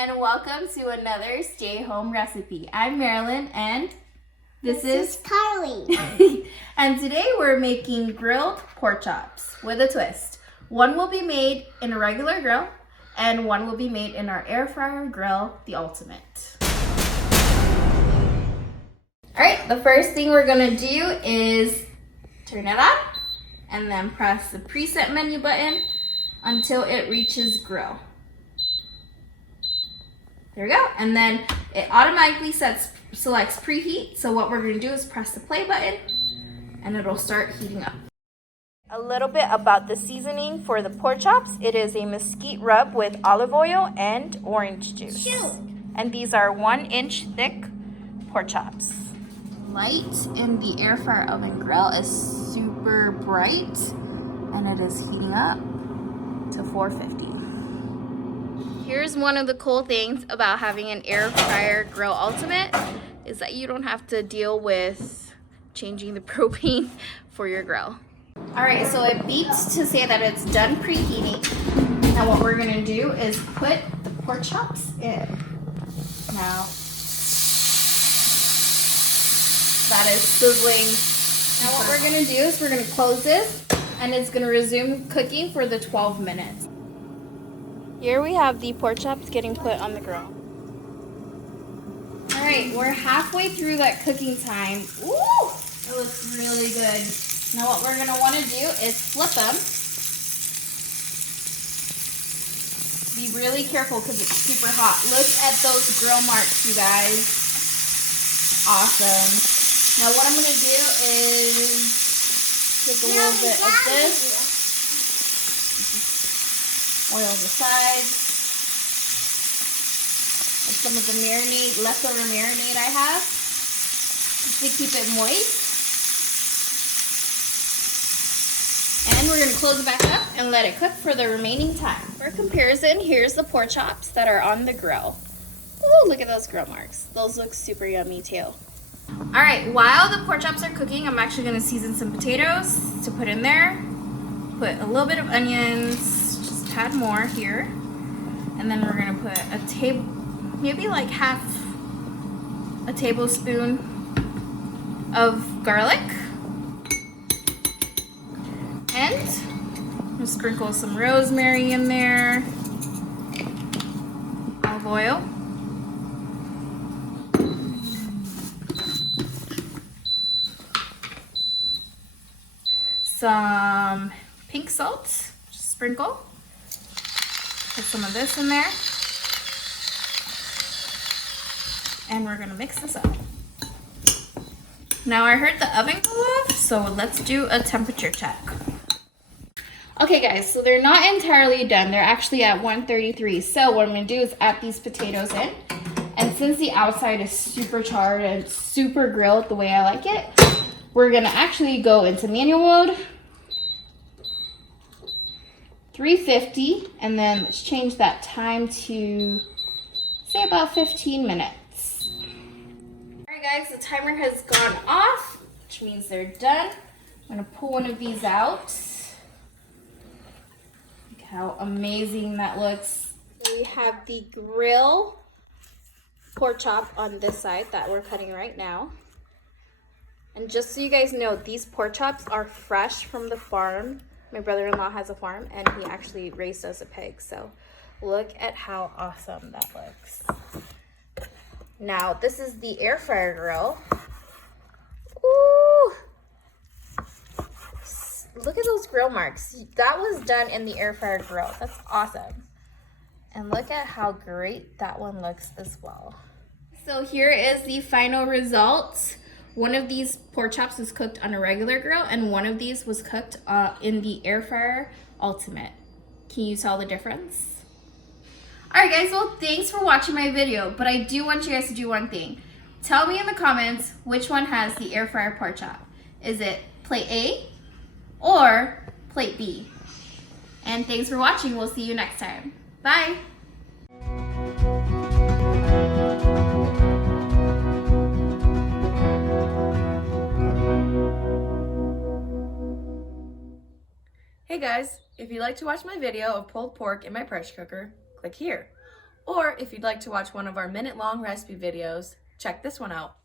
and welcome to another stay home recipe. I'm Marilyn and this is Carly. And today we're making grilled pork chops with a twist. One will be made in a regular grill and one will be made in our air fryer grill, the ultimate. All right, the first thing we're gonna do is turn it on and then press the preset menu button until it reaches grill. There we go. And then it automatically selects preheat. So what we're gonna do is press the play button and it'll start heating up. A little bit about the seasoning for the pork chops. It is a mesquite rub with olive oil and orange juice. Shoot. And these are 1-inch thick pork chops. Light in the air fryer oven grill is super bright and it is heating up to 450. Here's one of the cool things about having an air fryer grill ultimate is that you don't have to deal with changing the propane for your grill. All right, so it beeps to say that it's done preheating. Now what we're gonna do is put the pork chops in. Now, that is sizzling. Now what we're gonna do is we're gonna close this and it's gonna resume cooking for the 12 minutes. Here we have the pork chops getting put on the grill. All right, we're halfway through that cooking time. Ooh, it looks really good. Now what we're gonna wanna do is flip them. Be really careful because it's super hot. Look at those grill marks, you guys. Awesome. Now what I'm gonna do is take a little bit of this. Oil the sides. And some of the marinade, leftover marinade I have, just to keep it moist. And we're gonna close it back up and let it cook for the remaining time. For comparison, here's the pork chops that are on the grill. Ooh, look at those grill marks. Those look super yummy too. All right, while the pork chops are cooking, I'm actually gonna season some potatoes to put in there. Put a little bit of onions, add more here, and then we're gonna put maybe like half a tablespoon of garlic, and we'll sprinkle some rosemary in there, olive oil, some pink salt, just sprinkle. Put some of this in there. And we're gonna mix this up. Now I heard the oven go off, so let's do a temperature check. Okay guys, so they're not entirely done. They're actually at 133. So what I'm gonna do is add these potatoes in. And since the outside is super charred and super grilled the way I like it, we're gonna actually go into manual mode. 350, and then let's change that time to say about 15 minutes. All right guys, the timer has gone off, which means they're done. I'm gonna pull one of these out. Look how amazing that looks. So we have the grill pork chop on this side that we're cutting right now. And just so you guys know, these pork chops are fresh from the farm. My brother-in-law has a farm and he actually raised us a pig. So look at how awesome that looks. Now this is the air fryer grill. Ooh. Look at those grill marks. That was done in the air fryer grill. That's awesome. And look at how great that one looks as well. So here is the final result. One of these pork chops was cooked on a regular grill and one of these was cooked in the air fryer ultimate. Can you tell the difference? All right guys, well thanks for watching my video, but I do want you guys to do one thing. Tell me in the comments which one has the air fryer pork chop. Is it plate A or plate B? And thanks for watching. We'll see you next time. Bye. Hey guys, if you'd like to watch my video of pulled pork in my pressure cooker, click here. Or if you'd like to watch one of our minute-long recipe videos, check this one out.